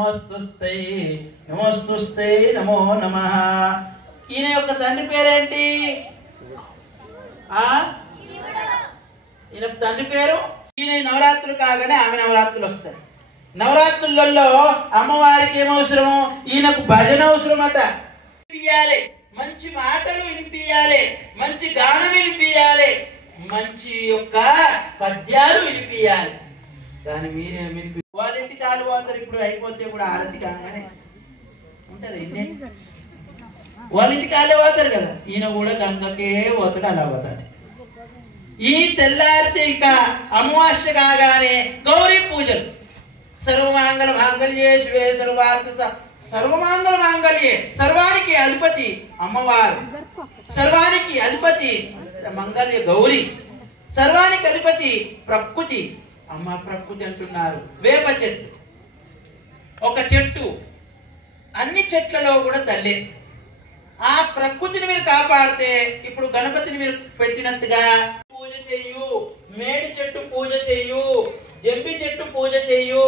నమోస్తుస్తై నమోస్తుస్తై నమో నమః. ఈయన యొక్క తండ్రి పేరేంటి? ఈయన తండ్రి పేరు. ఈయన నవరాత్రులు కాగానే ఆమె నవరాత్రులు వస్తాయి. నవరాత్రులలో అమ్మవారికి ఏమవసరము? ఈయనకు భజన అవసరమట. వినిపించాలి, మంచి మాటలు వినిపించాలి, మంచి గానం వినిపించాలి, మంచి యొక్క పద్యాలు వినిపించాలి. కానీ మీరే వాళ్ళ ఇంటికి వాళ్ళు పోతారు. ఇప్పుడు అయిపోతే కూడా ఆరతి కాగానే ఉంటారు. వాళ్ళ ఇంటికి వాళ్ళే పోతారు కదా. ఈయన కూడా గంగకే పోతాడు, అలా పోతాడు. ఈ తెల్లారితే ఇక అమావాస్య కాగానే గౌరీ పూజలు. సర్వమాంగళ మాంగళ్యే శివే సర్వార్థ సర్వమాంగళ మాంగళ్యే. సర్వానికి అధిపతి అమ్మవారు, సర్వానికి అధిపతి మంగళ్య గౌరీ, సర్వానికి అధిపతి ప్రకృతి. అమ్మ ప్రకృతి అంటున్నారు. వేప చెట్టు ఒక చెట్టు, అన్ని చెట్లలో కూడా తల్లి. ఆ ప్రకృతిని మీరు కాపాడితే ఇప్పుడు గణపతిని మీరు పెట్టినట్టుగా పూజ చెయ్యు, మేడి చెట్టు పూజ చెయ్యు, జంబి చెట్టు పూజ చెయ్యు,